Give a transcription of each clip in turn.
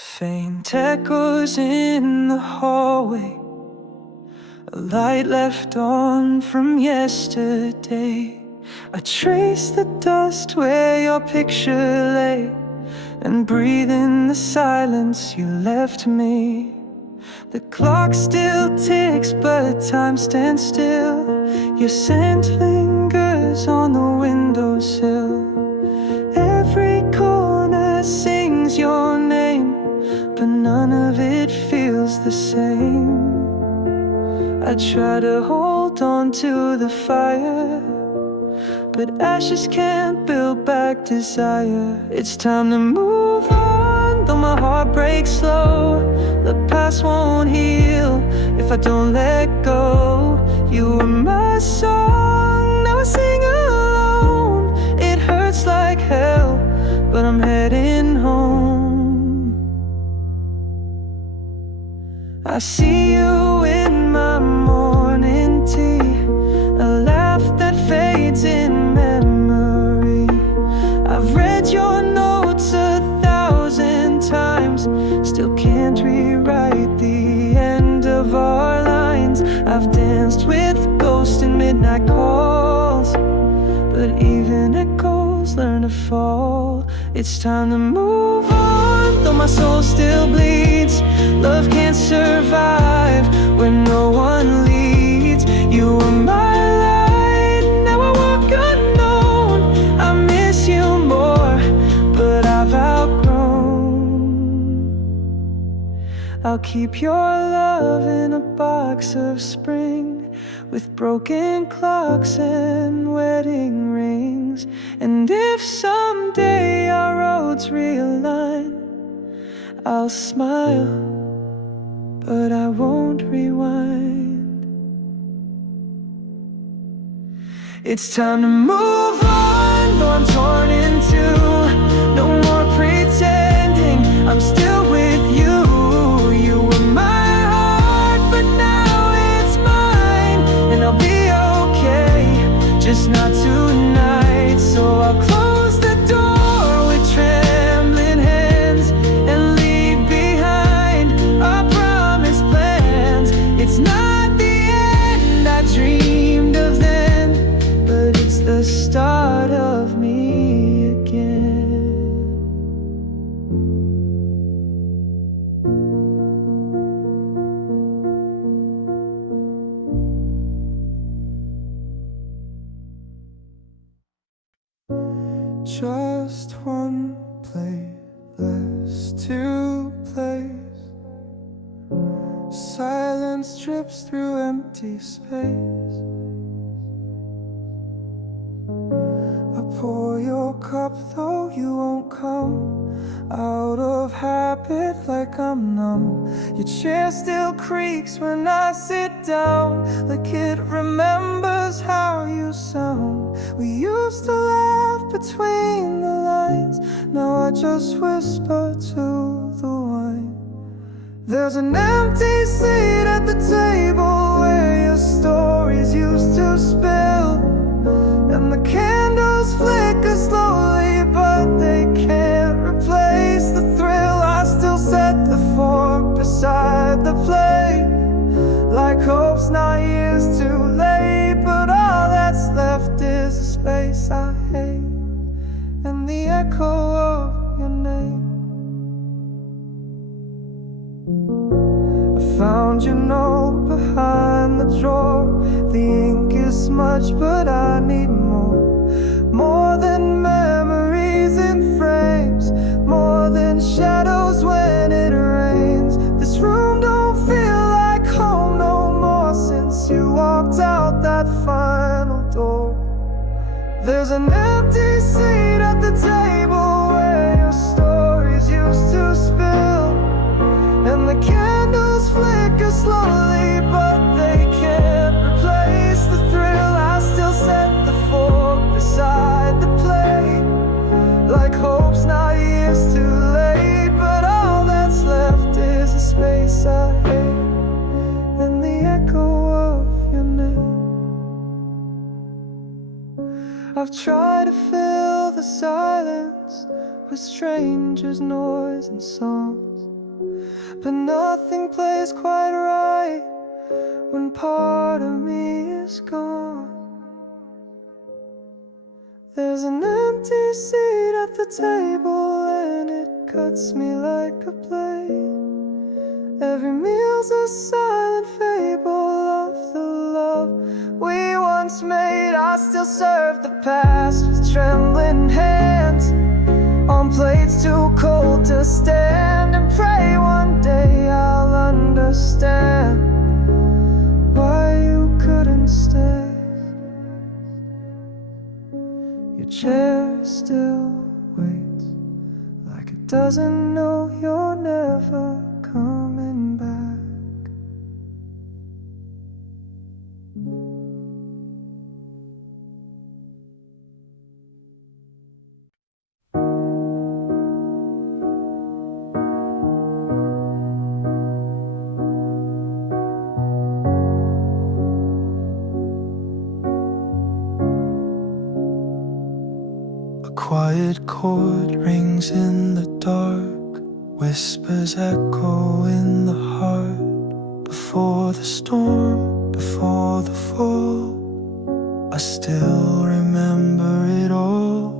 Faint echoes in the hallway, a light left on from yesterday. I trace the dust where your picture lay, and breathe in the silence you left me. The clock still ticks, but time stands still. Your scent lingers on the windowsill. Every corner sings your name, but none of it feels the same. I try to hold on to the fire, but ashes can't build back desire. It's time to move on, though my heart breaks slow. The past won't heal if I don't let go. You were my song, now I sing alone. It hurts like hell, but I'm heading home. I see you in my morning tea, a laugh that fades in memory. I've read your notes 1,000 times, still can't rewrite the end of our lines. I've danced with ghosts in midnight calls, but even echoes learn to fall. It's time to move on, though my soul still bleeds. Love can't survive when no one leads. You were my light, now I walk unknown. I miss you more, but I've outgrown. I'll keep your love in a box of spring, with broken clocks and wedding rings. And if someday our roads realign, I'll smile, but I won't rewind. It's time to move on, though I'm torn in two. No more pretending I'm still with you. You were my heart, but now it's mine, and I'll be okay, just not tonight. So I'll close the door with trembling hands and leave behind our promised plans. It's not the end I dreamed of then, but it's the start of me again. Just one playlist to place. Silence drips through empty space. I pour your cup though you won't come, out of habit like I'm numb. Your chair still creaks when I sit down, like it remembers how you sound. We used to laugh between the lines, now I just whisper to the wine. There's an empty seat at the table where your stories used to spill, and the candles flicker slowly, but they can't replace the thrill. I still set the fork beside the plate, like hope's not years too late. But all that's left is a space I hate, and the echo of your name. I found your note behind the drawer. The ink is smudged, but I need more. More than memories in frames, more than shadows when it rains. This room don't feel like home no more since you walked out that final door. There's an empty seat at the table where your stories used to spill, and the candles flicker slowly, but they can't replace the thrill. I still set the fork beside the plate, like hope's not years too late. But all that's left is a space I hate, and the echo of your name. I've tried to fill the silence with strangers' noise and songs, but nothing plays quite right when part of me is gone. There's an empty seat at the table and it cuts me like a blade. Every meal's a silent fable of the love we once made. I still serve the past with trembling hands on plates too cold to stand, and pray one day I'll understand why you couldn't stay. Your chair still waits like it doesn't know you're never coming back. A quiet chord rings in the dark, whispers echo in the heart. Before the storm, before the fall, I still remember it all.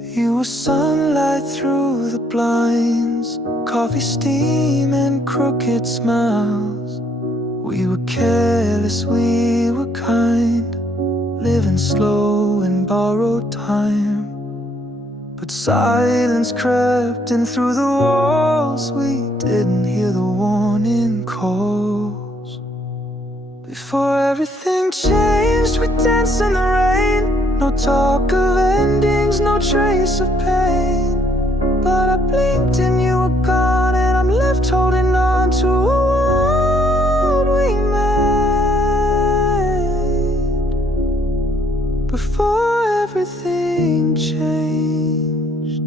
You were sunlight through the blinds, coffee steam and crooked smiles. We were careless, we were kind, living slow in borrowed time. But silence crept in through the walls. We didn't hear the warning calls. Before everything changed, we danced in the rain. No talk of endings, no trace of pain. But I blinked and you were gone, and I'm left holding on to a world we made. Before everything changed.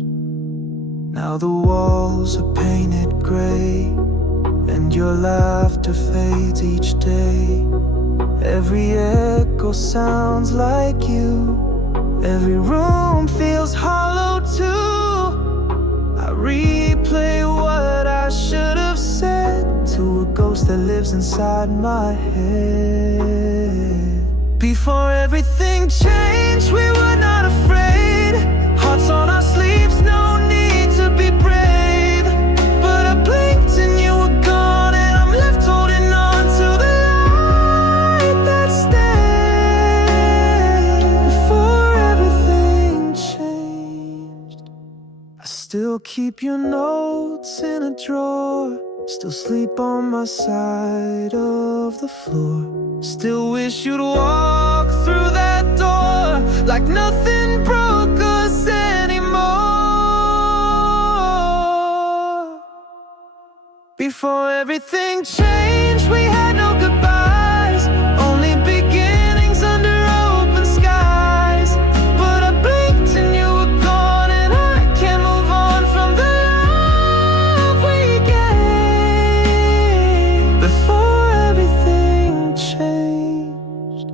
Now the walls are painted gray, and your laughter fades each day. Every echo sounds like you, every room feels hollow too. I replay what I should have said to a ghost that lives inside my head. Before everything changed, we were not afraid. Hearts on our sleeves, no need to be brave. But I blinked and you were gone, and I'm left holding on to the light that stayed. Before everything changed, I still keep your notes in a drawer, still sleep on my side of the floor. Still wish you'd walk through that door like nothing broke us anymore. Before everything changed, we had no goodbyes, only beginnings under open skies. But I blinked and you were gone, and I can't move on from the love we gave. Before everything changed,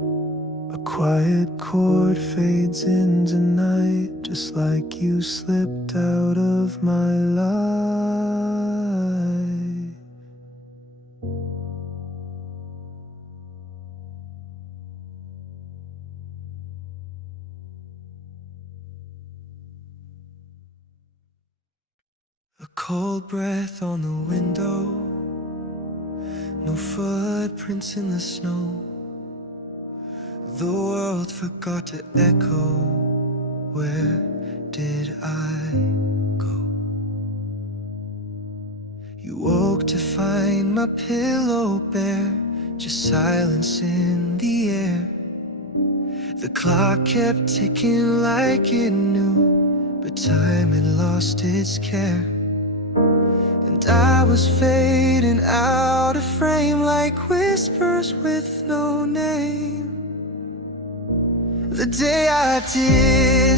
a quiet chord fades into night, just like you slipped out of my life. A cold breath on the window, no footprints in the snow. The world forgot to echo. Where did I go? You woke to find my pillow bare, just silence in the air. The clock kept ticking like it knew, but time had lost its care. And I was fading out of frame like whispers with no name. The day I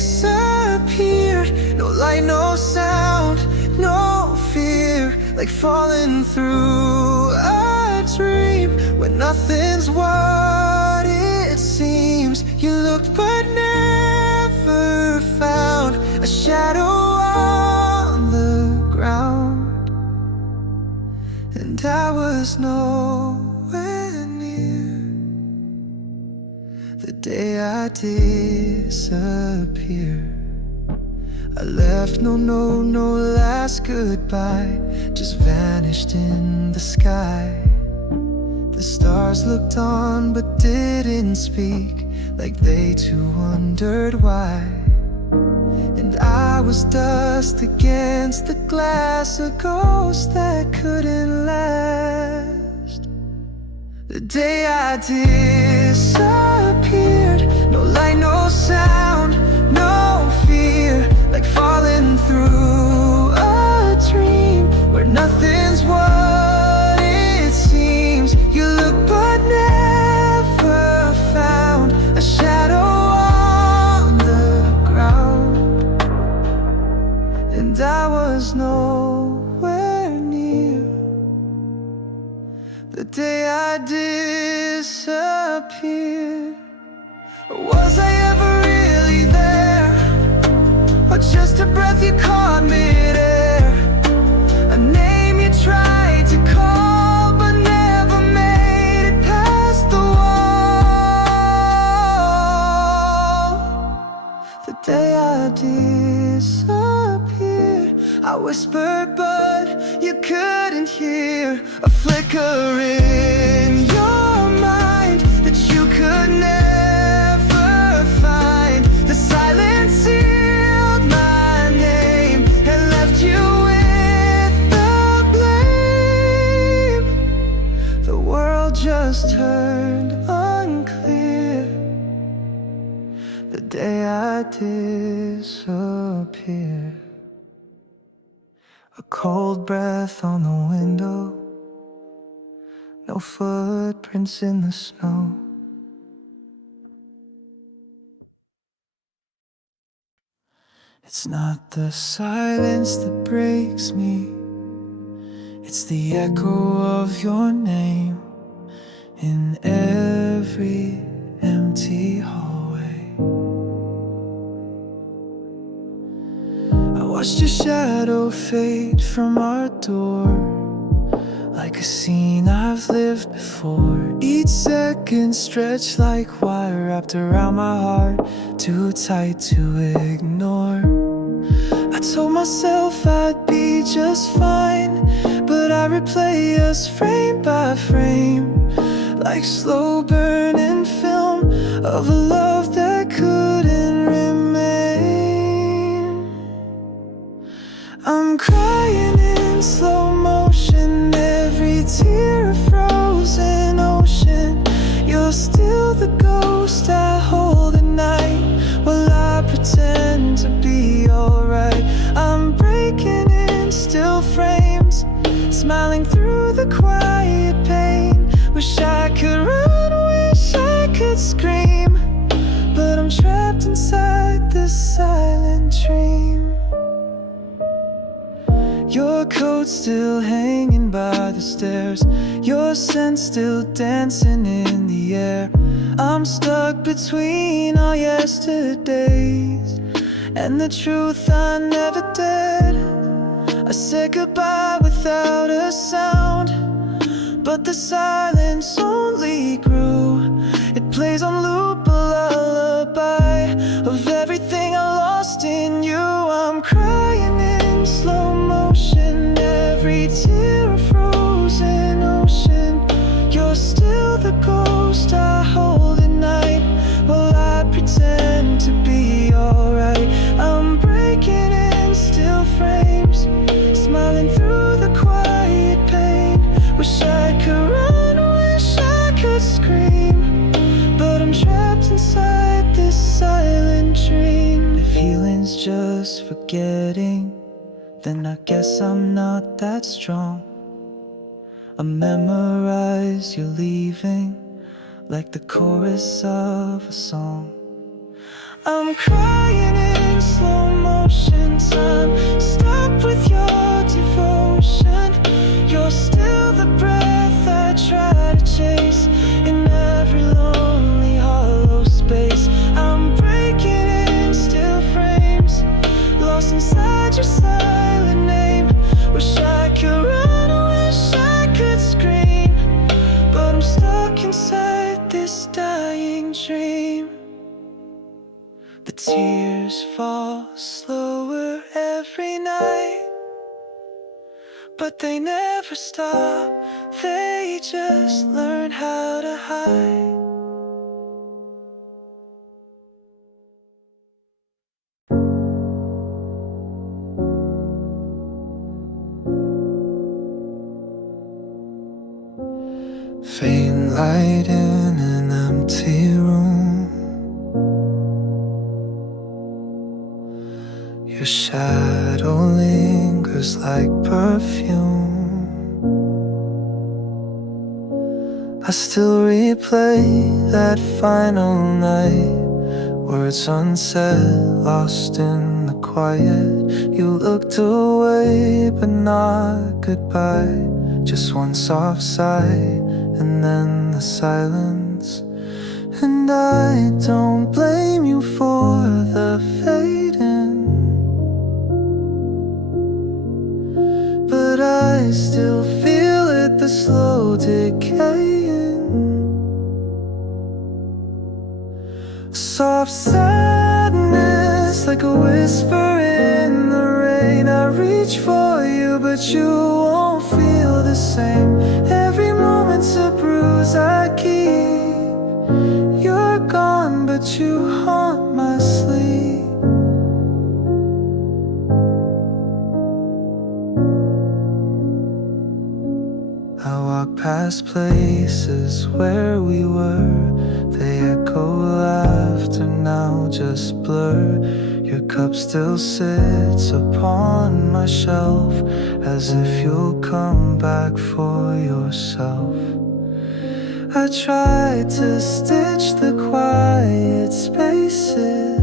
disappeared, no light, no sound, no fear, like falling through a dream when nothing's what it seems. You looked but never found a shadow on the ground. And I was nowhere near the day I disappeared. I left no last goodbye, just vanished in the sky. The stars looked on but didn't speak, like they too wondered why. And I was dust against the glass, a ghost that couldn't last. The day I disappeared, no light, no sound, no fear, like falling through a dream where nothing's what it seems. You look but never found a shadow on the ground. And I was nowhere near the day I disappeared. Was I ever really there, or just a breath you caught mid-air? A name you tried to call but never made it past the wall. The day I disappeared, I whispered but you couldn't hear. A flicker in your mind that you could never find. The silence sealed my name and left you with the blame. The world just turned unclear the day I disappeared. A cold breath on the window, no footprints in the snow. It's not the silence that breaks me, it's the echo of your name in every empty hallway. I watched your shadow fade from our door, like a scene I've lived before. Each second stretched like wire wrapped around my heart, too tight to ignore. I told myself I'd be just fine, but I replay us frame by frame, like slow burning film of a love that couldn't remain. I'm crying in slow motion, every tear a frozen ocean. You're still the ghost I hold at night, while I pretend to be alright. I'm breaking in still frames, smiling through the quiet pain. Wish I could run, wish I could scream, but I'm trapped inside this silent dream. Your coat still hanging by the stairs, your scent still dancing in the air. I'm stuck between all yesterdays and the truth I never did. I said goodbye without a sound, but the silence only grew. It plays on loop, a lullaby of everything I lost in you. I'm crying in slow motion, every tear a frozen ocean. You're still the ghost I hold at night, while I pretend to be alright. I'm breaking in still frames, smiling through the quiet pain. Wish I could run, wish I could scream, but I'm trapped inside this silent dream. If healing's just forgetting, then I guess I'm not that strong. I memorize you leaving like the chorus of a song. I'm crying in slow motion, time stop with your devotion. You're still the breath I try to chase in every lonely hollow space. I'm breaking in still frames, lost inside your silent name. Wish I could run, wish I could but they never stop. They just learn how to hide. Faint light in an empty room. Your shadow lingers like perfume. I still replay that final night, words unsaid, lost in the quiet. You looked away, but not goodbye. Just one soft sigh, and then the silence. And I don't blame you for the fading, but I still feel it, the slow decaying. Soft sadness, like a whisper in the rain. I reach for you, but you won't feel the same. Every moment's a bruise I keep. You're gone, but you haunt my sleep. I walk past places where we were. They echo laughter, now just blur. Your cup still sits upon my shelf, as if you'll come back for yourself. I tried to stitch the quiet spaces,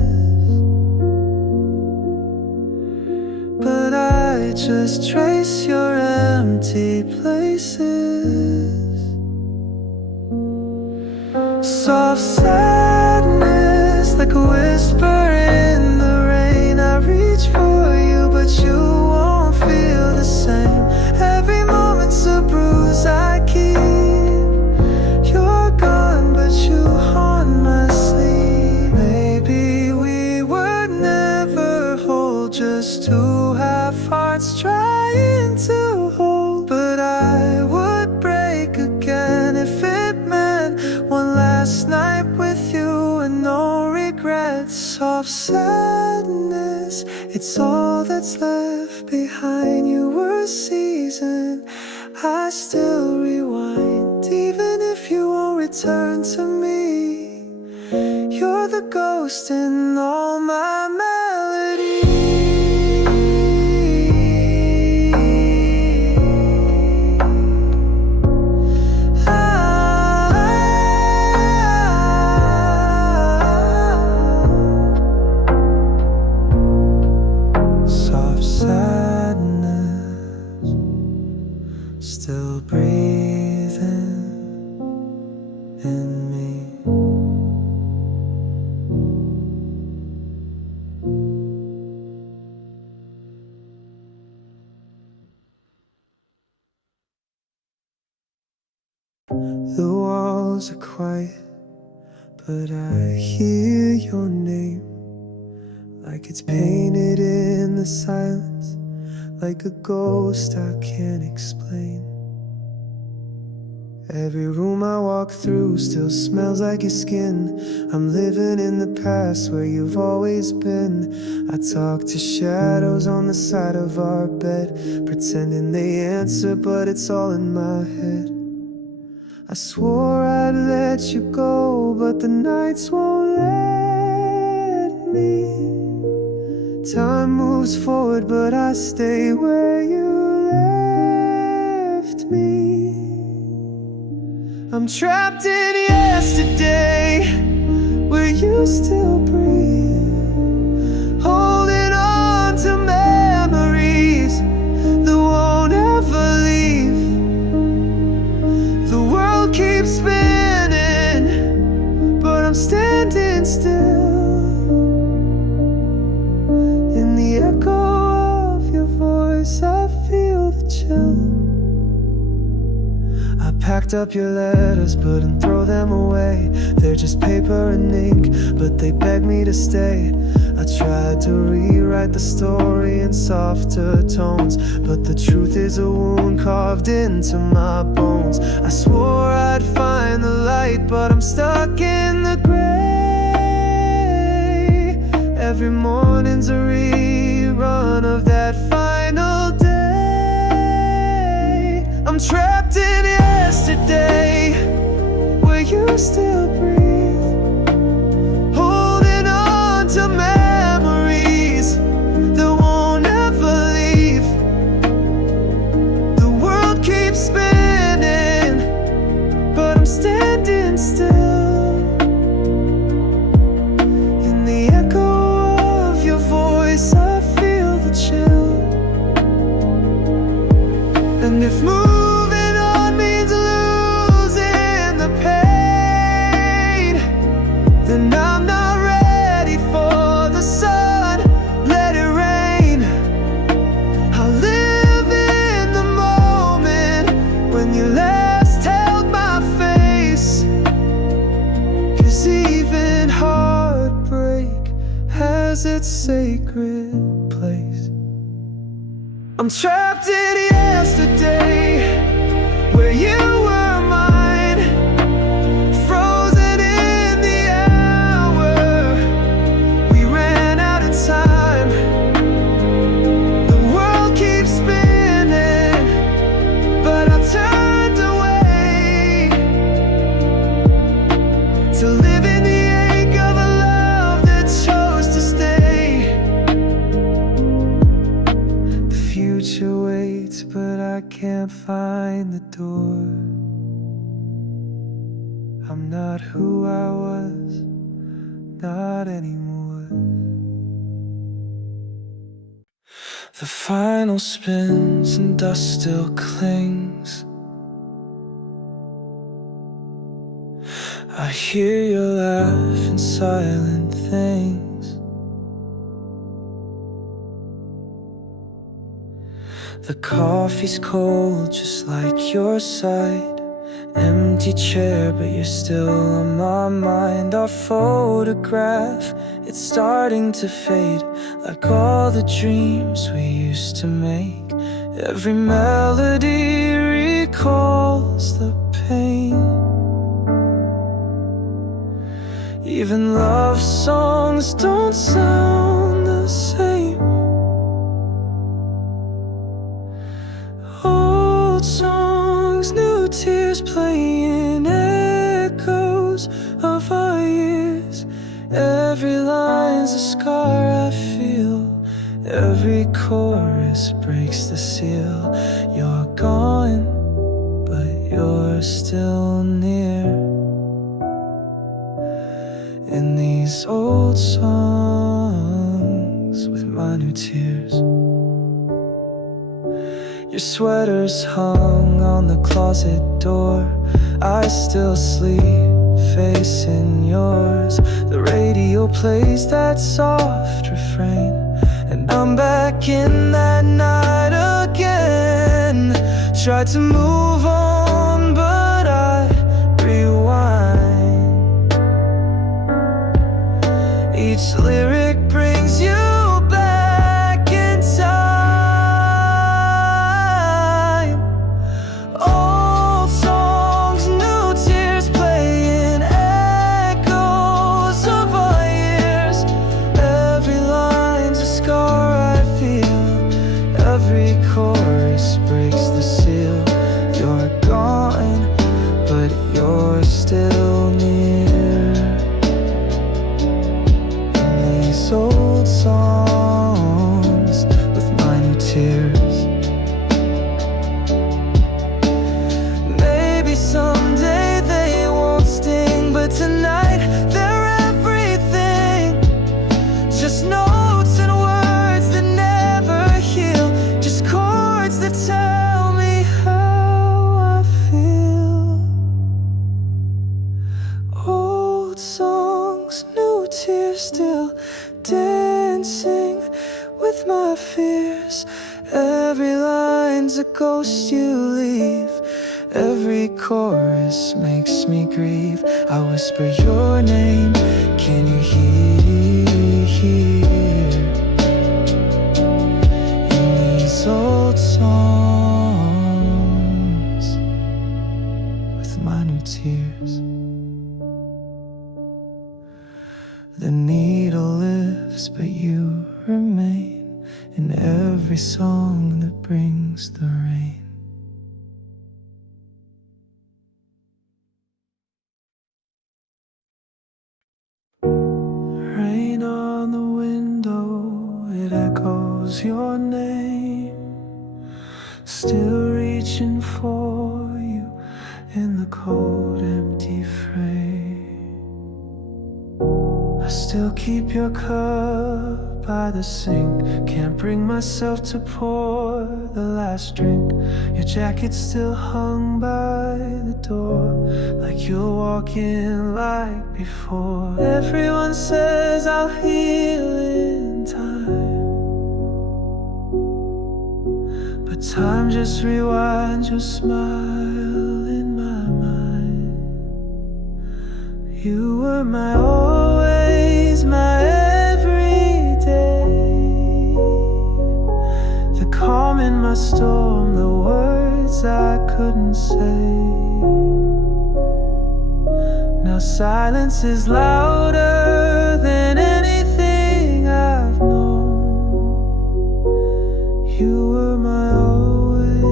but I just trace your empty places. Soft sadness, like a whisper in the rain. I reach for you, but you won't feel the same. Every moment's a bruise I keep. You're gone, but you haunt my sleep. Maybe we were never whole, just two half hearts trying to hold. But I would break again if it meant one last night with you and no regrets. Soft sadness, it's all that's left behind. You were a season, I still rewind. Even if you won't return to me, you're the ghost in all my melodies. Soft sadness, still breathing in me. The walls are quiet, but I hear your name, like it's painted in the silence, like a ghost I can't explain. Every room I walk through still smells like your skin. I'm living in the past where you've always been. I talk to shadows on the side of our bed, pretending they answer, but it's all in my head. I swore I'd let you go, but the nights won't let me. Time moves forward, but I stay where you left me. I'm trapped in yesterday, where you still breathe, holding on to memories that won't ever leave. The world keeps spinning, but I'm standing still. In the echo of your voice, I feel the chill. I packed up your letters, but didn't throw them away. They're just paper and ink, but they beg me to stay. I tried to rewrite the story in softer tones, but the truth is a wound carved into my bones. I swore I'd find the light, but I'm stuck in the gray. Every morning's a rerun of that final day. I'm trapped in yesterday, where you still breathe, holding on to memories that won't ever leave. The world keeps spinning, but I'm standing still. In the echo of your voice, I feel the chill. And if moving on means losing the pain, then I'm not ready for the sun. Let it rain. I'll live in the moment when you last held my face, 'cause even heartbreak has its sacred place. I'm trapped in yesterday, where you were mine, frozen in the hour. We ran out of time. The world keeps spinning, but I turned away to live in the ache of a love that chose to stay. The future waits, but I can't find the door. I'm not who I was, not anymore. The final spins and dust still clings. I hear your laugh in silent things. The coffee's cold, just like your side. Empty chair, but you're still on my mind. Our photograph, it's starting to fade, like all the dreams we used to make. Every melody recalls the pain. Even love songs don't sound the same. Old songs, new tears playing echoes of our years. Every line's a scar I feel, every chorus breaks the seal. You're gone, but you're still near. In these old songs with my new tears. Your sweater's hung on the closet door. I still sleep facing yours. The radio plays that soft refrain, and I'm back in that night again. Tried to move on, but I rewind. Each lyric brings you back in time. Old songs, new tears playing echoes of our years. Every line's a scar I feel, every chorus breaks the seal. You're ghost you leave. Every chorus makes me grieve. I whisper your name, can you hear? In these old songs, with my new tears. The needle lifts, but you remain in every song that brings the rain. Rain on the window, it echoes your name. Still reaching for you in the cold, empty frame. I still keep your cup by the sink. Can't bring myself to pour the last drink. Your jacket's still hung by the door, like you'll walk in like before. Everyone says I'll heal in time, but time just rewinds your smile in my mind. You were my always, my everyday, the calm in my storm, the words I couldn't say. Now silence is louder than anything I've known. You were my always,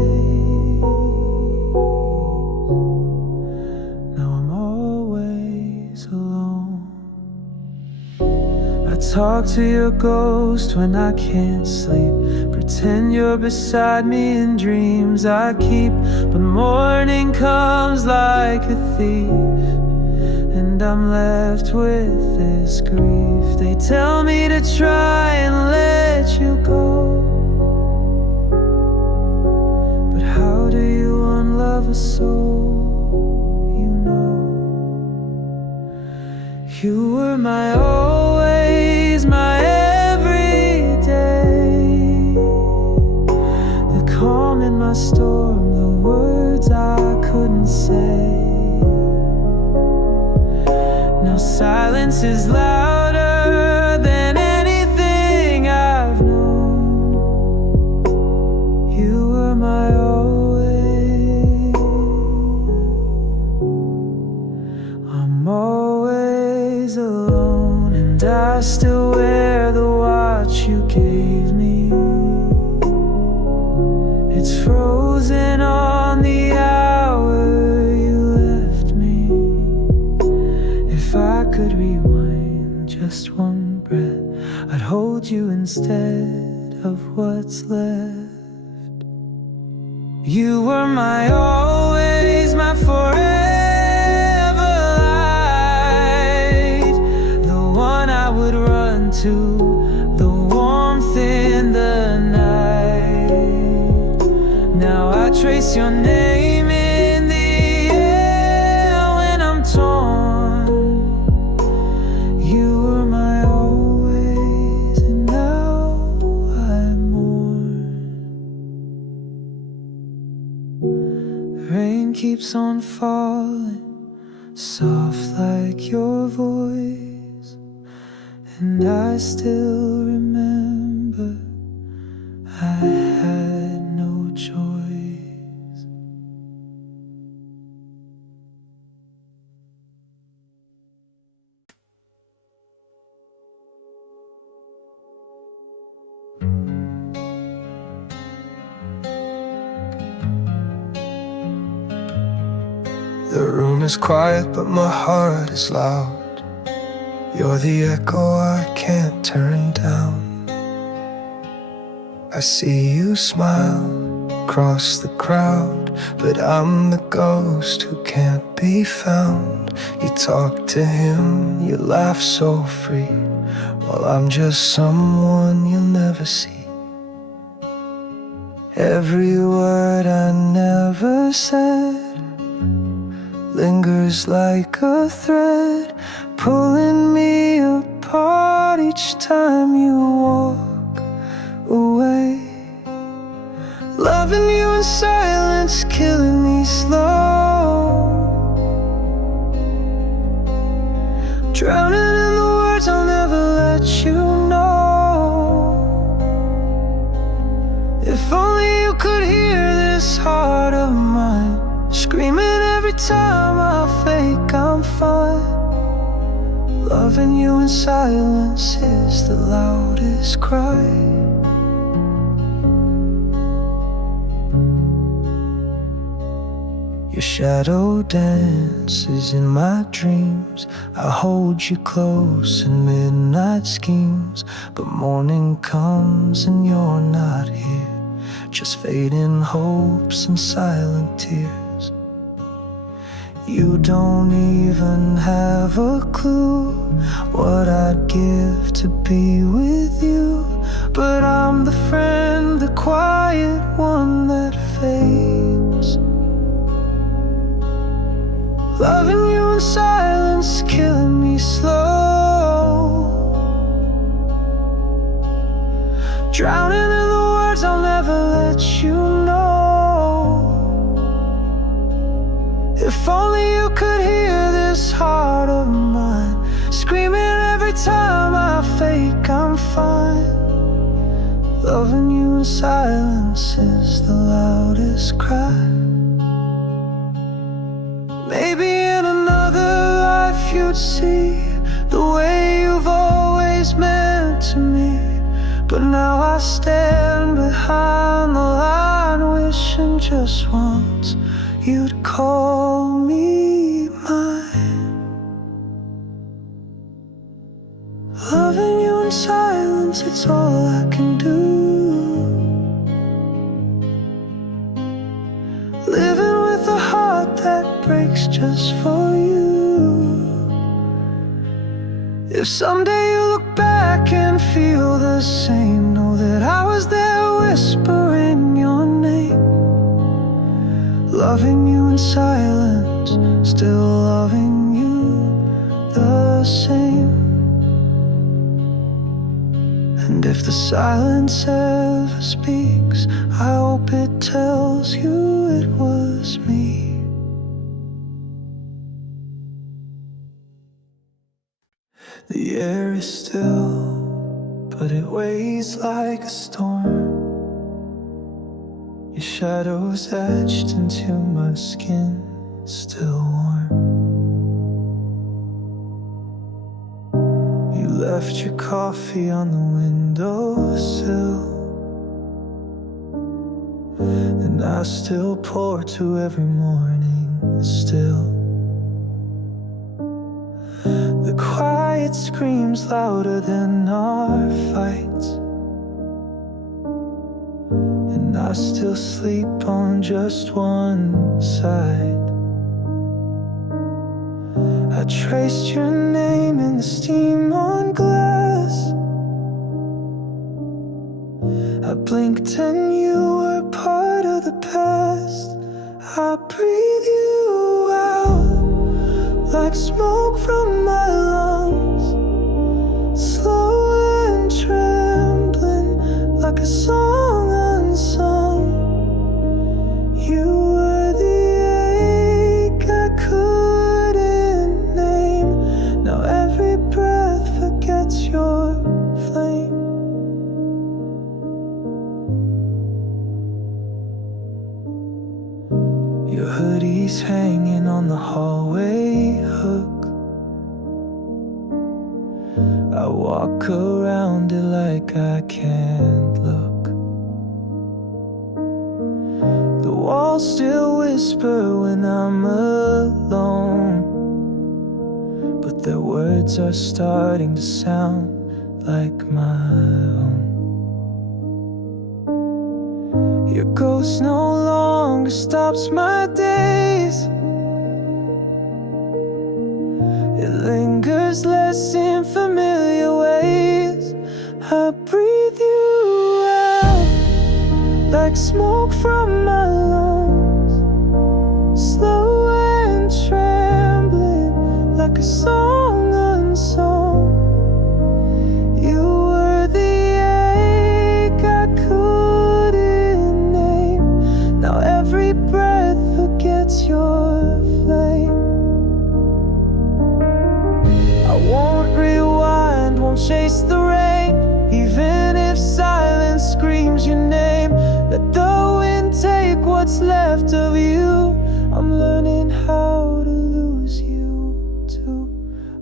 now I'm always alone. I talk to your ghost when I can't sleep. Pretend you're beside me in dreams I keep. But morning comes like a thief, and I'm left with this grief. They tell me to try and let you go, but how do you unlove a soul you know? You were my always, my everyday, the calm in my storm, the words I couldn't say. Now silence is louder than anything I've known. You were my always, I'm always alone. And I still wear the watch you gave me. It's frozen on the hour you left me. If I could rewind just one breath, I'd hold you instead of what's left. You were my always, my forever light, the one I would run to, the warmth in the night. Now I trace your name in the air when I'm torn. You were my always, and now I mourn. Rain keeps on falling, soft like your voice, and I still remember I had no choice. The room is quiet, but my heart is loud. You're the echo I can't turn down. I see you smile across the crowd, but I'm the ghost who can't be found. You talk to him, you laugh so free, while I'm just someone you'll never see. Every word I never said lingers like a thread, pulling me apart each time you walk away. Loving you is time I fake I'm fine. Loving you in silence is the loudest cry. Your shadow dances in my dreams. I hold you close in midnight schemes. But morning comes and you're not here, just fading hopes and silent tears. You don't even have a clue what I'd give to be with you. But I'm the friend, the quiet one that fades. Loving you in silence, killing me slow. Drowning in the words I'll never let you know. If only you could hear this heart of mine, screaming every time I fake I'm fine. Loving you in silence is the loudest cry. Maybe in another life you'd see the way you've always meant to me. But now I stand behind the line, wishing just once you'd call me mine. Loving you in silence, it's all I can do. Living with a heart that breaks just for you. If someday you look back and feel the same, know that I was there whispering your name. Loving you in silence, still loving you the same. And if the silence ever speaks, I hope it tells you it was me. The air is still, but it weighs like a storm. Your shadow's etched into my skin, still warm. You left your coffee on the windowsill, and I still pour to every morning still. The quiet screams louder than our fights, and I still sleep on just one side. I traced your name in the steam on glass. I blinked and you were part of the past. I breathe you out like smoke from my lungs, slow and trembling like a song unsung. You were the ache I couldn't name. Now every breath forgets your flame. Your hoodie's hanging on the hallway hook. I walk around it like I can't look. The walls still whisper when I'm alone, but their words are starting to sound like my own. Your ghost no longer stops my days. It lingers less in familiar ways. I breathe you out like smoke from my lungs, slow and trembling like a song unsung. You were the ache I couldn't name. Now every breath forgets your flame. I won't rewind, won't chase the rain, even if silence screams your name. Let the wind take what's left of you. I'm learning how to lose you too.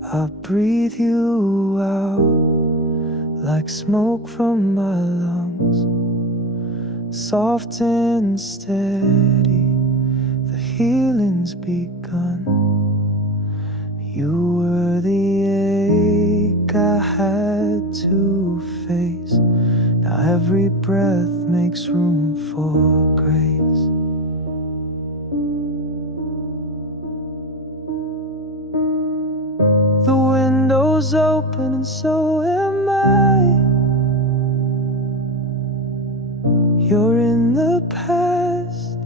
I breathe you out like smoke from my lungs, soft and steady, the healing's begun. You were the ache I had to face. Now every breath makes room for grace. The window's open and so am I. You're in the past,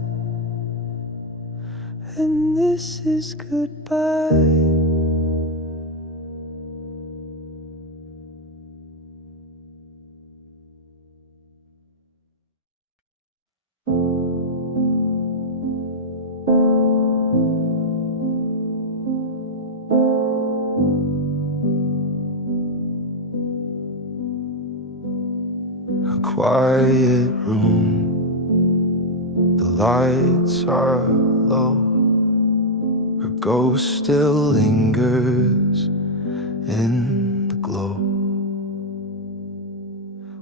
and this is goodbye. A quiet room, the lights are low. Her ghost still lingers in the glow.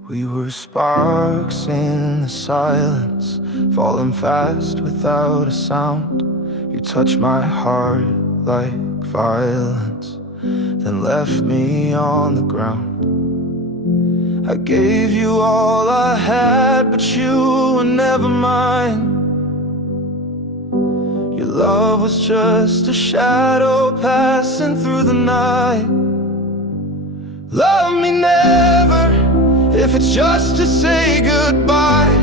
We were sparks in the silence, falling fast without a sound. You touched my heart like violence, then left me on the ground. I gave you all I had, but you were never mine. Your love was just a shadow passing through the night. Love me never, if it's just to say goodbye.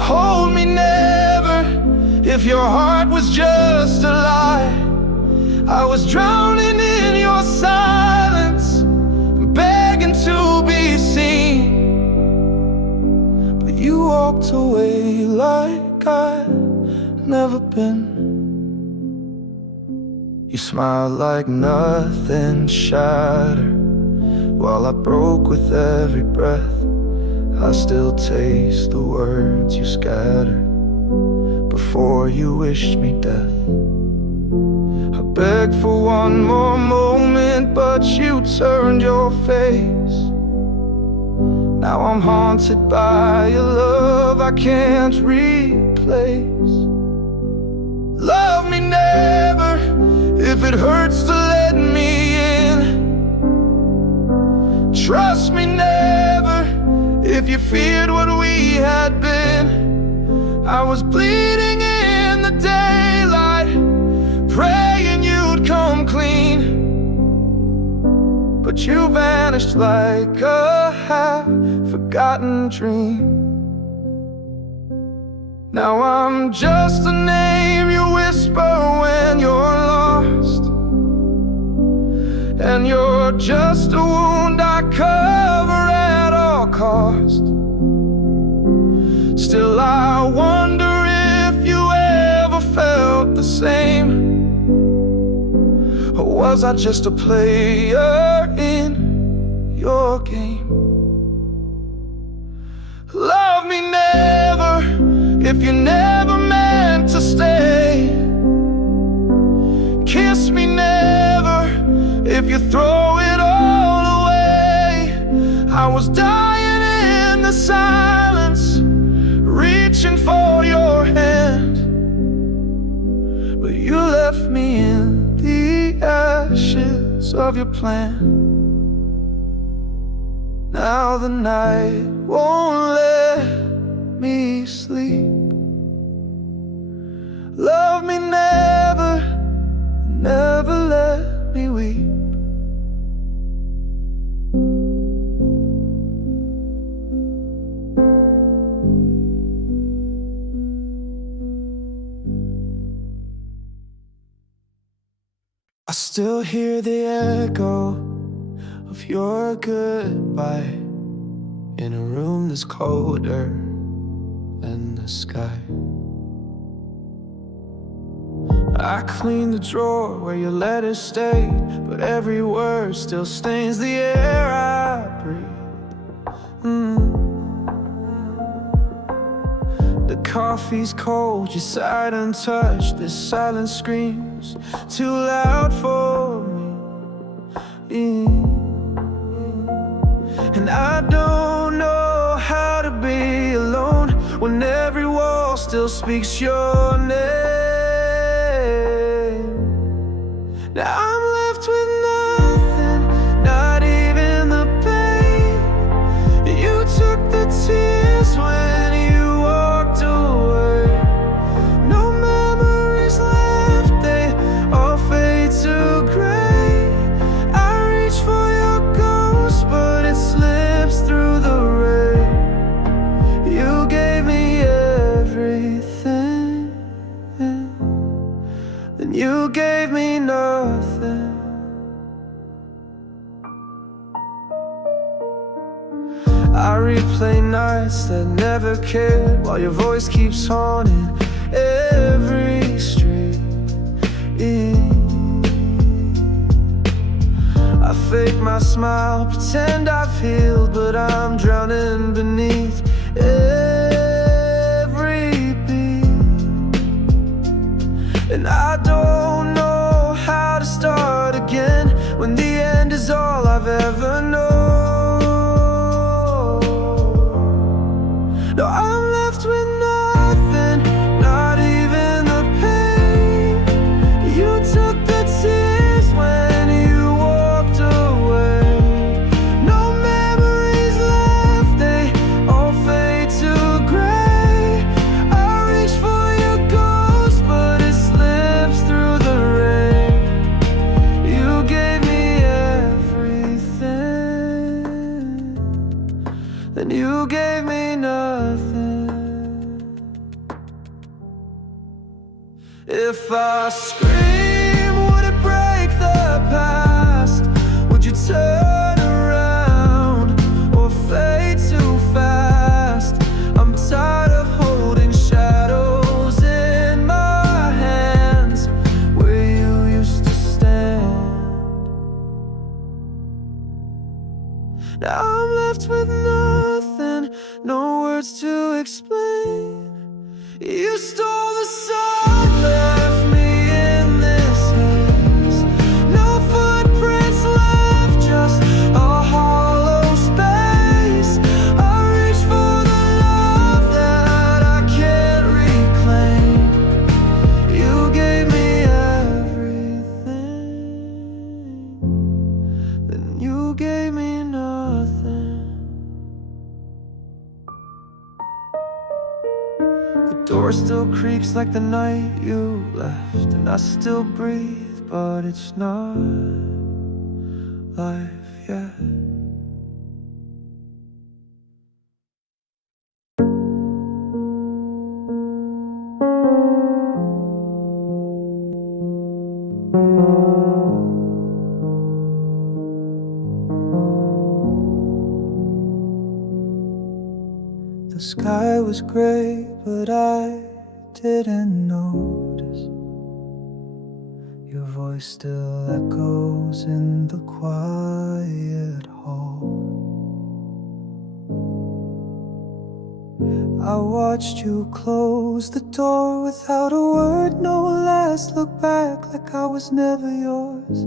Hold me never, if your heart was just a lie. I was drowning in your silence, begging to be seen, but you walked away like I'd never been. You smiled like nothing shattered, while I broke with every breath. I still taste the words you scattered before you wished me death. I begged for one more moment, but you turned your face. Now I'm haunted by a love I can't replace. Love me never, if it hurts to let me in. Trust me never, if you feared what we had been. I was bleeding in the daylight, praying you'd come clean, but you vanished like a half-forgotten dream. Now I'm just a name you whisper when you're lost, and you're just a wound I cover at all cost. Still I wonder if you ever felt the same, or was I just a player in your game? Love me never, if you never meant to stay. Kiss me never, if you throw it all away. I was dying in the silence, reaching for your hand, but you left me in the ashes of your plan. Now the night won't let me sleep. Love me never, never let me weep. I still hear the echo of your goodbye in a room that's colder than the sky. I cleaned the drawer where your letters stayed, but every word still stains the air I breathe. The coffee's cold, your side untouched. This silence screams too loud for me. And I don't know how to be alone when every wall still speaks your name. Now I'm left with nothing, not even the pain. You took the tears when you walked away. No memories left, they all fade to gray. I reach for your ghost, but it slips through the rain. You gave me everything, then you gave me nothing. I replay nights that never cared, while your voice keeps haunting every street. I fake my smile, pretend I've healed, but I'm drowning beneath every beat. And I don't know how to start again when the end is all I've ever known. No, I'm left with nothing, not even the pain. You took the tears when you walked away. No memories left, they all fade to gray. I reach for your ghost, but it slips through the rain. You gave me everything, then you gave me nothing. If I scream, would it break the past? Would you turn around or fade too fast? I'm tired of holding shadows in my hands where you used to stand. Now I'm left with nothing, no words to explain. You stole the sun, left me in this haze. No footprints left, just a hollow space. I reach for the love that I can't reclaim. You gave me everything, then you gave me nothing. The door still creaks like the night you left, and I still breathe, but it's not life yet. The sky was gray, but I didn't notice. Your voice still echoes in the quiet hall. I watched you close the door without a word, no last look back, like I was never yours.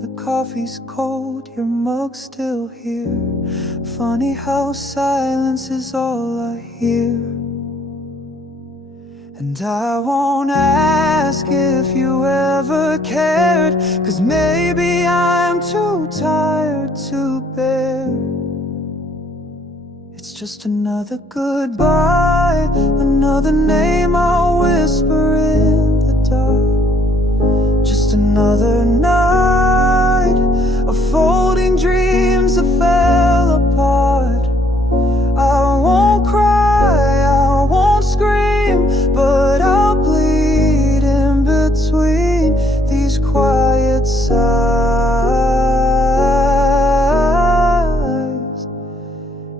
The coffee's cold, your mug's still here. Funny how silence is all I hear. And I won't ask if you ever cared, 'cause maybe I'm too tired to bear. It's just another goodbye, another name I'll whisper in the dark. Just another night of folding dreams that fell apart. I won't cry, I won't scream, but I'll bleed in between these quiet sighs.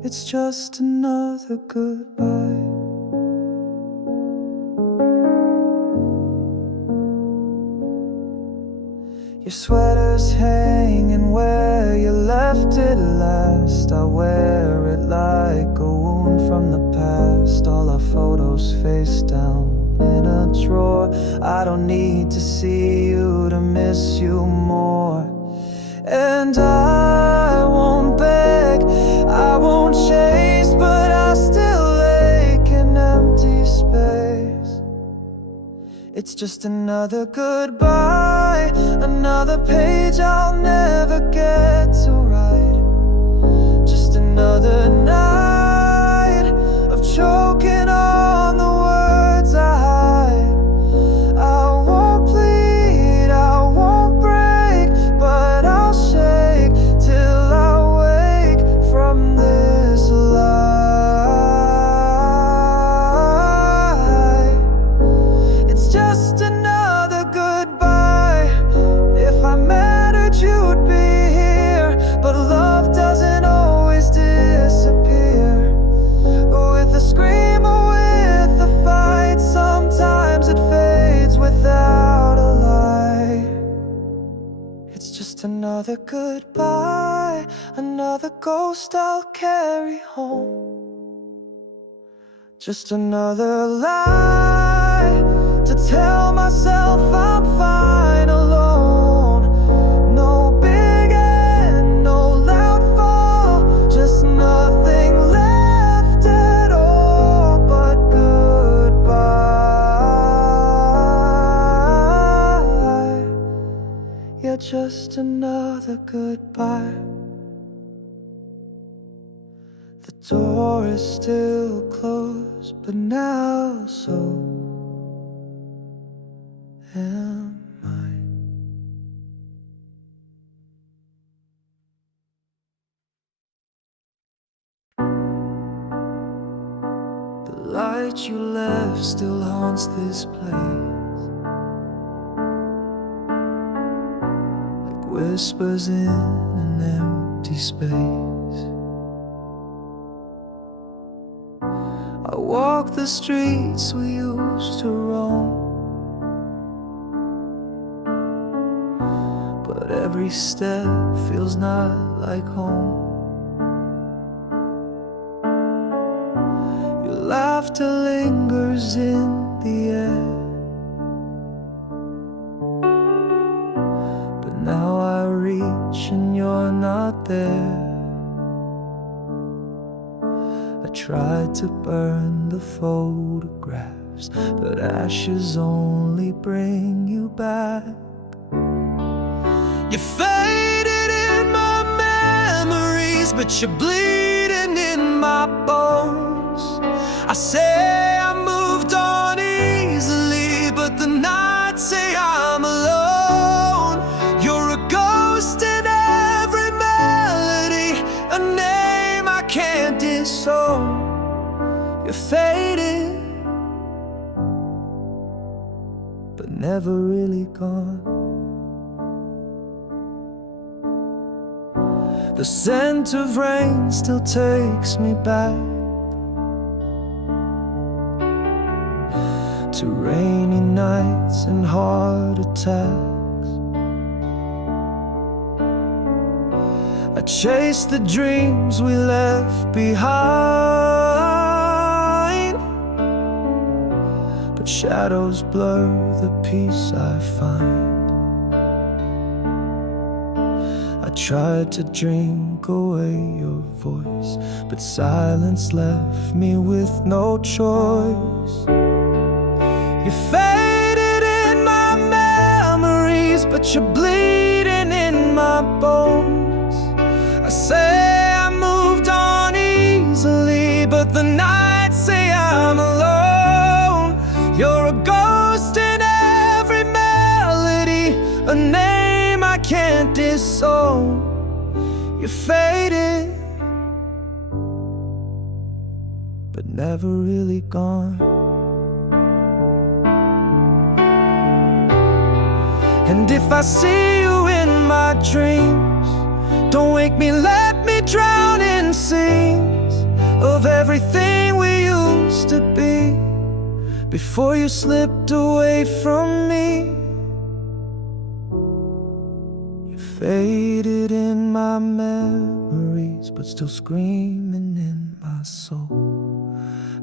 It's just another goodbye. Your sweater's hanging where you left it last. I wear it like a wound from the past. past, all our photos face down in a drawer. I don't need to see you to miss you more. And I won't beg, I won't chase, but I still ache an empty space. It's just another goodbye, another page I'll never get to write. Just another night of choking on the words I hide. I won't plead, I won't break, but I'll shake till I wake from this lie. It's just another goodbye. If I mattered, you'd be here, but love doesn't always disappear. With a scream or with a fight, sometimes it fades without a lie. It's just another goodbye, another ghost I'll carry home. Just another lie to tell myself I'm fine alone. No big end, no loud fall, just nothing left at all but goodbye. Yeah, just another goodbye. The door is still closed, but now so am I. The light you left still haunts this place, like whispers in an empty space. I walk the streets we used to roam, but every step feels not like home. Your laughter lingers in the air, but now I reach and you're not there. I tried to burn the photographs, but ashes only bring you back. You're faded in my memories, but you're bleeding in my bones. I say I moved on easily, but the nights say I'm alone. You're a ghost in every melody, a name I can't disown. You're faded, but never really gone. The scent of rain still takes me back to rainy nights and heart attacks. I chase the dreams we left behind, but shadows blur the peace I find. I tried to drink away your voice, but silence left me with no choice. You faded in my memories, but you're bleeding in my bones. I say I moved on easily, but the nights say I'm alone. You're a ghost in every melody, a name I can't disown. You're faded, but never really gone. And if I see you in my dreams, don't wake me, let me drown in scenes of everything we used to be before you slipped away from me. You faded in my memories, but still screaming in my soul.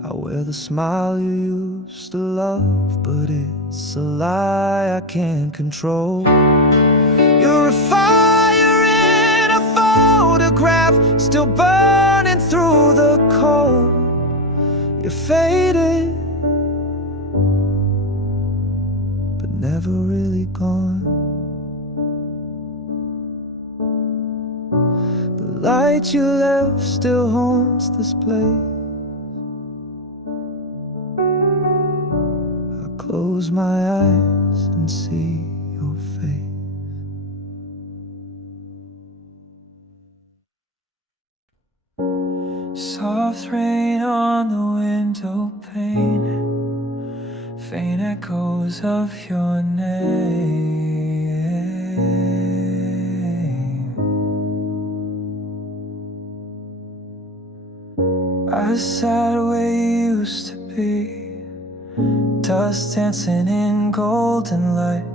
I wear the smile you used to love, but it's a lie I can't control. You're a fire in a photograph, still burning through the cold. You're faded, but never really gone. The light you left still haunts this place. I close my eyes and see your face. Soft rain on the window pane, faint echoes of your name. I sat where you used to be, dust dancing in golden light.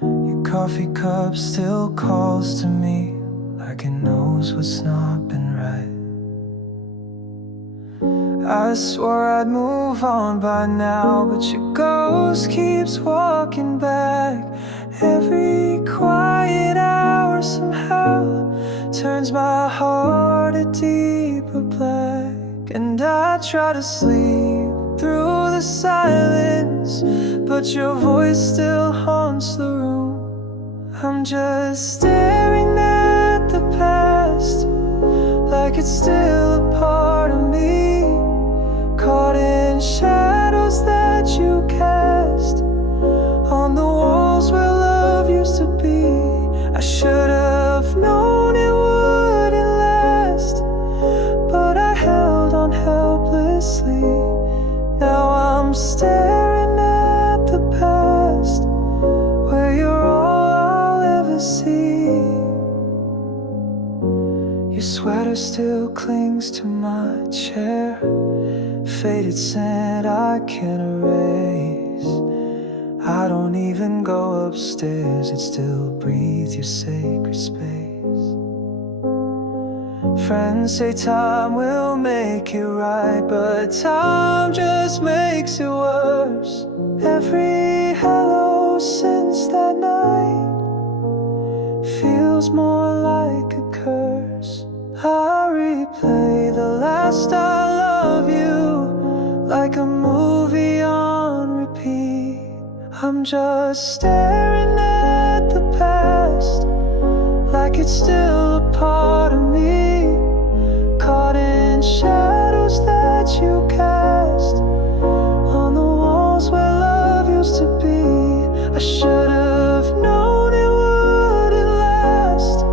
Your coffee cup still calls to me, like it knows what's not been right. I swore I'd move on by now, but your ghost keeps walking back. Every quiet hour somehow turns my heart a deeper black. And I try to sleep through the silence, but your voice still haunts the room. I'm just staring at the past, like it's still a part of me, caught in shadows that you cast on the walls where love used to be. I should have known it wouldn't last, but I held on helplessly. Now I'm staring at the past, where you're all I'll ever see. Your sweater still clings to my chair, faded scent I can't erase. I don't even go upstairs, it still breathes your sacred space. Friends say time will make it right, but time just makes it worse. Every hello since that night feels more like a curse. I replay the last I love you like a movie on repeat. I'm just staring at the past, like it's still a part of me, caught in shadows that you cast on the walls where love used to be. I should have known it wouldn't last,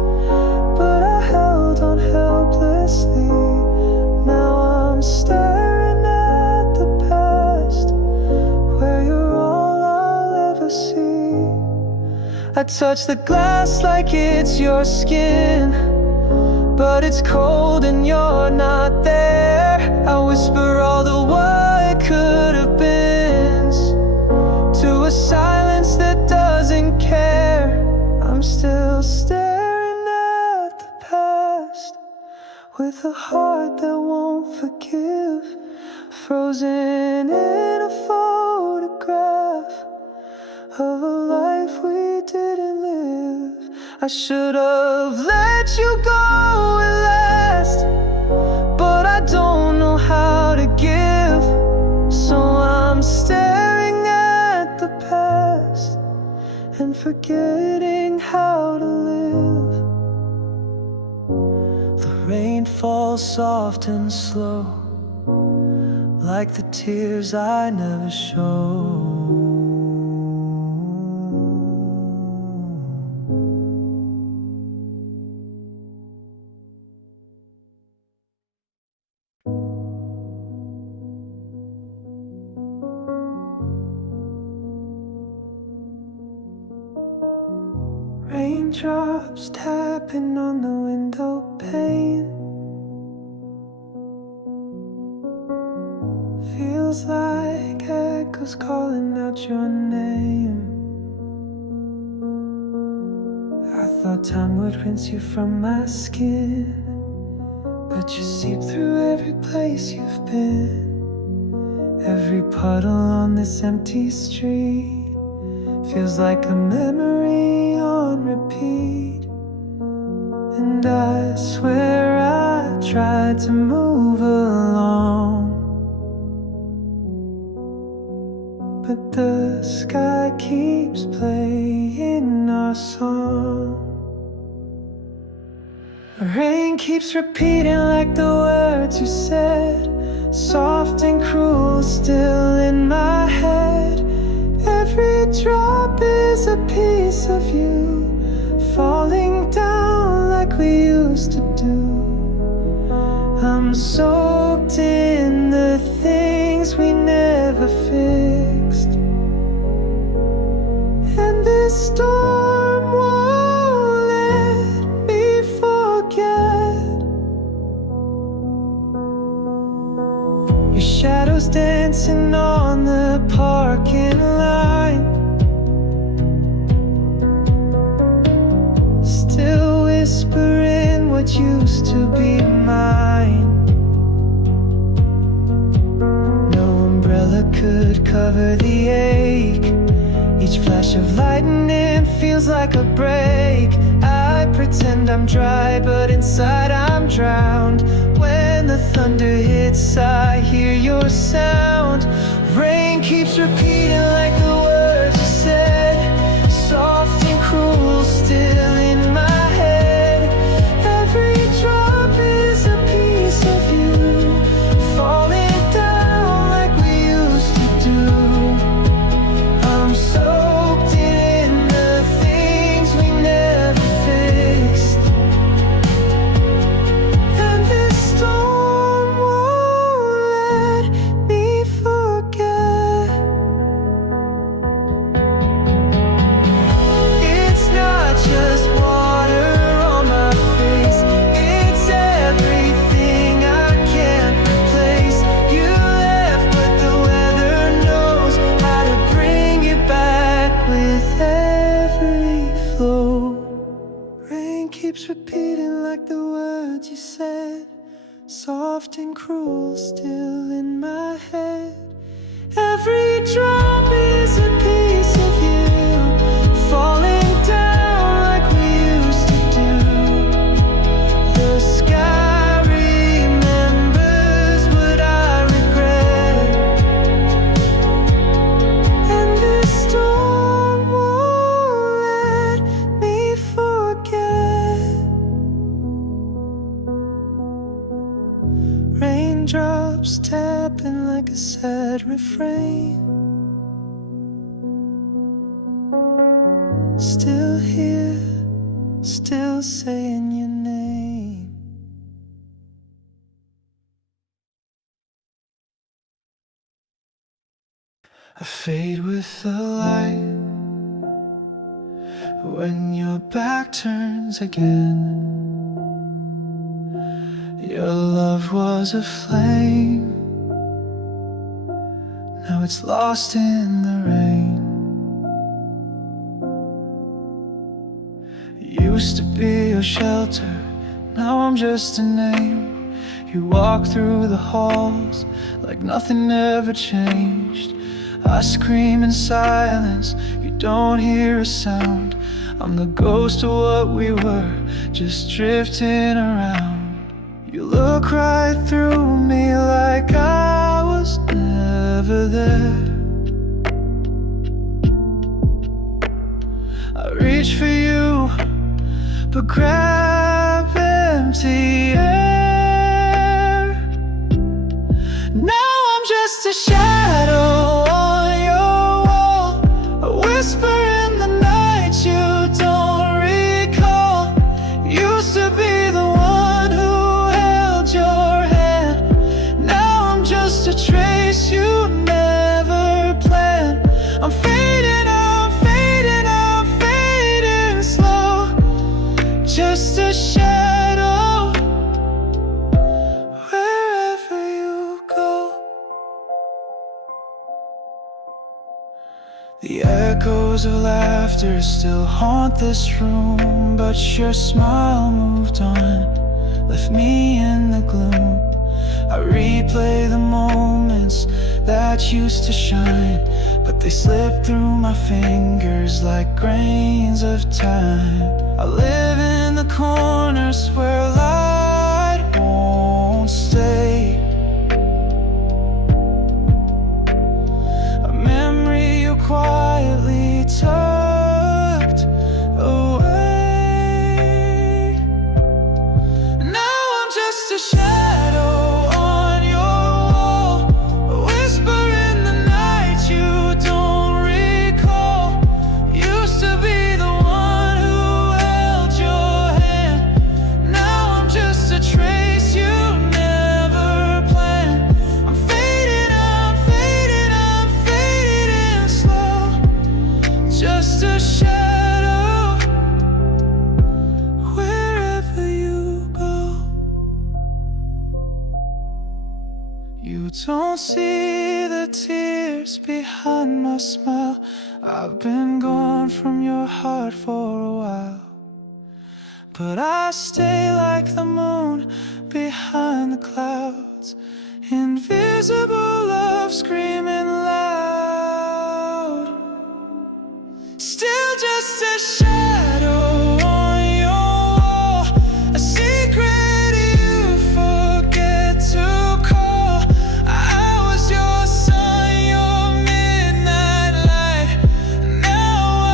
but I held on helplessly. Now I'm staring at the past, where you're all I'll ever see. I touch the glass like it's your skin, but it's cold and you're not there. I whisper all the what could have been to a silence that doesn't care. I'm still staring at the past, with a heart that won't forgive, frozen in a photograph of a life we didn't live. I should have let you go at last, but I don't know how to give. So I'm staring at the past and forgetting how to live. The rain falls soft and slow, like the tears I never showed. Raindrops tapping on the window pane, feels like echoes calling out your name. I thought time would rinse you from my skin, but you seep through every place you've been. Every puddle on this empty street feels like a memory on repeat. And I swear I tried to move along, but the sky keeps playing our song. Rain keeps repeating like the words you said, soft and cruel still in my head. Every drop is a piece of you, falling down like we used to do. I'm soaked in the things we never fixed, and this storm won't let me forget. Your shadows dancing on the parking line, still whispering what used to be mine. No umbrella could cover the ache. Each flash of lightning feels like a break. I pretend I'm dry, but inside I'm drowned. When the thunder hits, I hear your sound. Rain keeps repeating like the words you said, soft and cruel still in my head. Every drop is a piece of you, falling down like we used to do. I'm soaked in the things we never fixed, and this storm won't let me forget. It's not just water on my face, it's everything I can't replace. You left, but the weather knows how to bring you back with every flow. Rain keeps repeating like the words you said, soft and cruel still in my head. Every drop is a piece of you, falling down like we used to do. The sky remembers what I regret, and this storm won't let me forget. Raindrops tapping like a sad refrain, still here, still saying your name. I fade with the light when your back turns again. Your love was a flame, now it's lost in the rain. Used to be your shelter, now I'm just a name. You walk through the halls like nothing ever changed. I scream in silence, you don't hear a sound. I'm the ghost of what we were, just drifting around. You look right through me like I was never there. I reach for you, but grab empty air. Now I'm just a shadow on your wall, a whisper in the night you don't recall. Used to be the one who held your hand, now I'm just a trace you never planned. I'm fading, I'm fading, I'm fading slow, just a shadow wherever you go. The echoes of laughter still haunt this room, but your smile moved on, left me in the gloom. I replay the moments that used to shine, but they slip through my fingers like grains of time. I live in the corners where light won't stay, a memory you quietly tucked away. Now I'm just a shadow on your wall, a whisper in the night you don't recall. Used to be the one who held your hand. Now I'm just a trace you never planned. I'm fading, I'm fading, I'm fading slow. Just a shadow wherever you go. You don't see the tears behind my smile. I've been gone from your heart for a while, but I stay like the moon behind the clouds, invisible love screaming loud. Still just a shadow on your wall, a secret you forget to call. I was your sun, your midnight light. Now I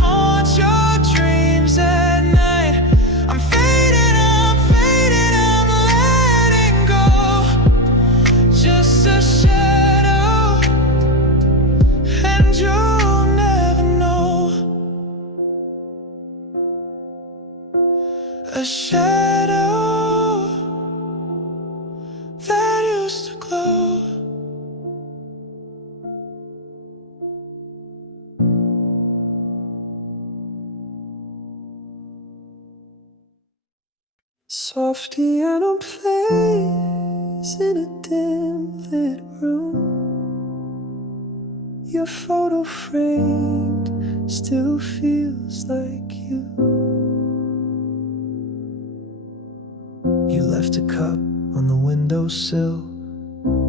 haunt your dreams at night. I'm fading, I'm fading, I'm letting go. Just a shadow, and you'll never know. A shadow that used to glow. Soft piano plays in a dim lit room. Your photo framed still feels like you. You left a cup on the windowsill,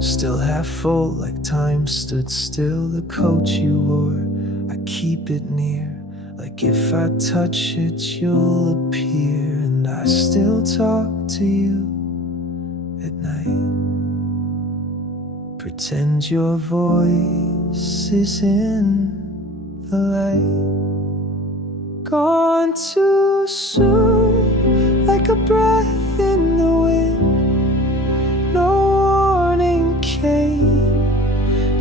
still half full like time stood still. The coat you wore, I keep it near, like if I touch it you'll appear. And I still talk to you at night, pretend your voice is in the light. Gone too soon, like a breath in the wind. No warning came,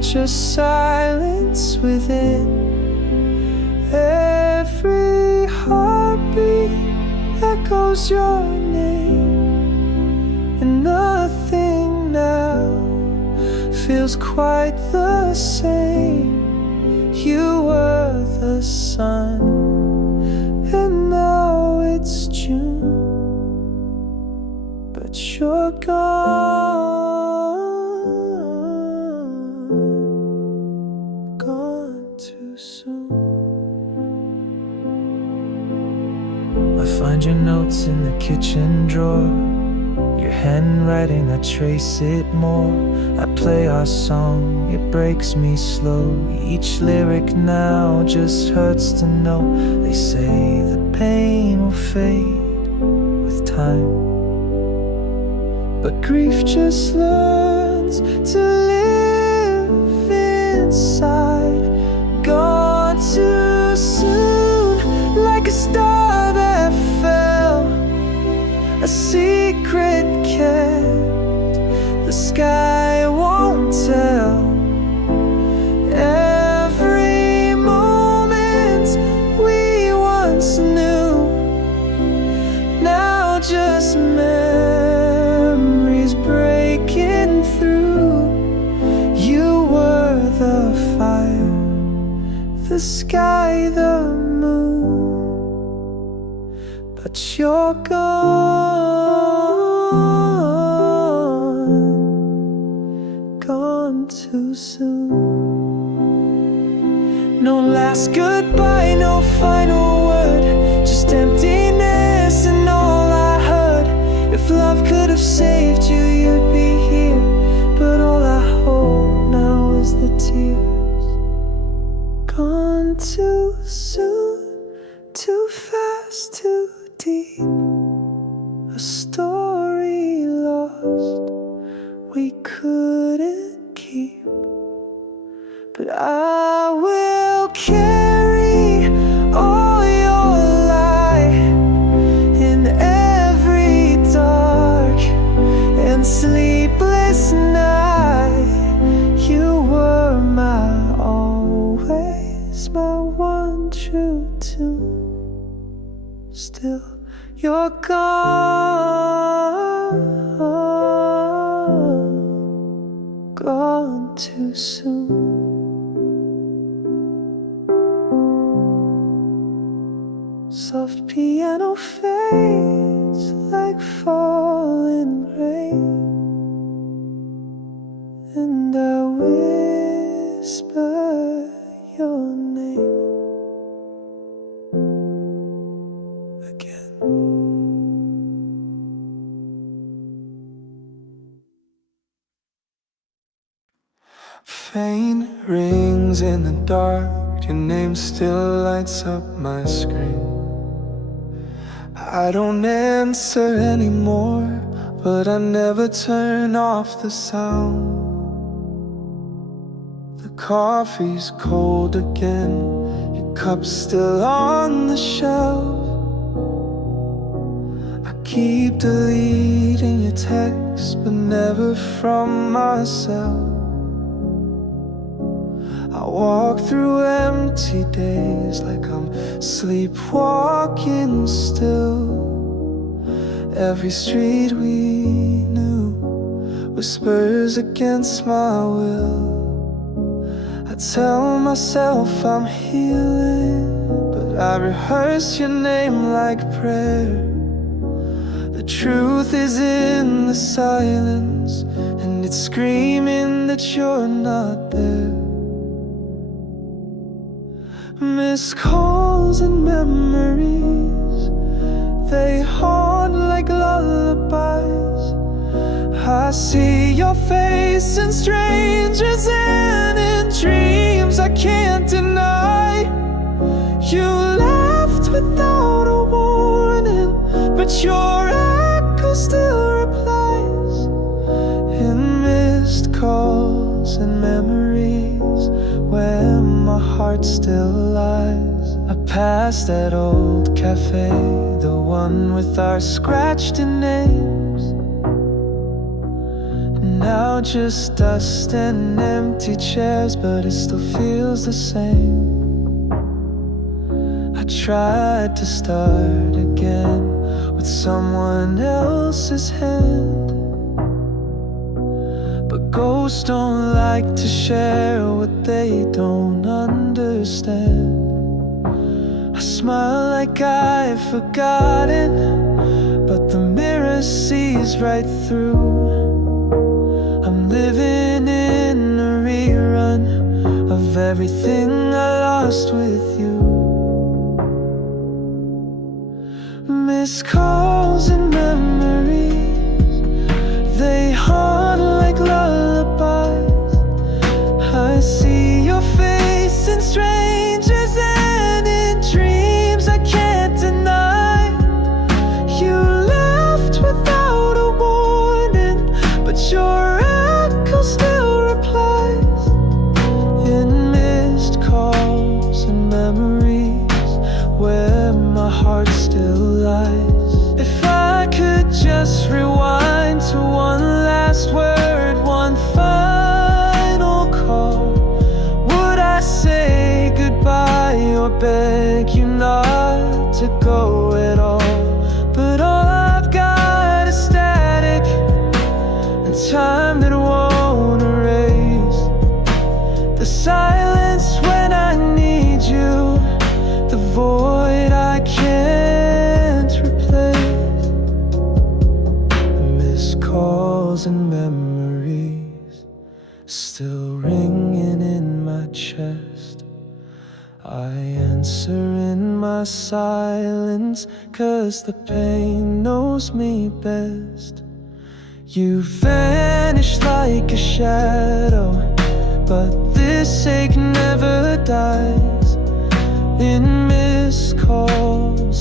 just silence within. Every heartbeat echoes your name, and nothing now feels quite the same. You were the sun, and now it's June, but you're gone too soon. I find your notes in the kitchen drawer, your handwriting, I trace it more. I play our song, it breaks me slow. Each lyric now just hurts to know. They say the pain will fade with time, but grief just learns to live inside. Gone too soon, like a star that fell, a secret kept, the sky won't tell. Every moment we once knew, now just memories breaking through. You were the fire, the sky, the moon, but you're gone too soon. No last goodbye, no final word, just emptiness and all I heard. If love could have saved you, you'd be here, but all I hope now gone too soon, too fast, too deep. A story lost we couldn't keep. But I will carry all your light in every dark and sleepless night. You were my always, my one true tune. Still, you're gone too soon. Soft piano fades like falling rain, and I whisper your name again. Faint rings in the dark, your name still lights up my screen. I don't answer anymore, but I never turn off the sound. The coffee's cold again, your cup's still on the shelf. I keep deleting your texts, but never from myself. I walk through empty days like I'm sleepwalking still. Every street we knew whispers against my will. I tell myself I'm healing, but I rehearse your name like prayer. The truth is in the silence, and it's screaming that you're not there. Missed calls and memories, they haunt like lullabies. I see your face in strangers and in dreams I can't deny. You left without a warning, but your echo still replies. In missed calls and memories where my heart still lies. I passed that old cafe, the one with our scratched-in names. Now just dust and empty chairs, but it still feels the same. I tried to start again with someone else's hand, but ghosts don't like to share what they don't understand. I smile like I've forgotten, but the mirror sees right through. I'm living in a rerun of everything I lost with you. Missed calls and memories, they haunt like lullabies. I see your face in strangers and in dreams I can't deny. You left without a warning, but your echo still replies. In missed calls and memories where my heart still lies. If I could just rewind to one last word, one final call, would I say goodbye or beg you not to go at all? But all I've got is static and time that won't erase the silence when I need you, the void I can't replace. The missed calls and memories still ringing in my chest. I answer in my silence, 'cause the pain knows me best. You vanish like a shadow, but this ache never dies.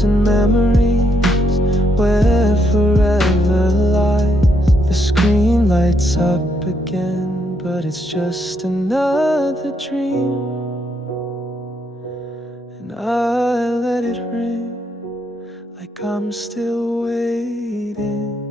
dreams and memories where forever lies. The screen lights up again, but it's just another dream, and I let it ring like I'm still waiting.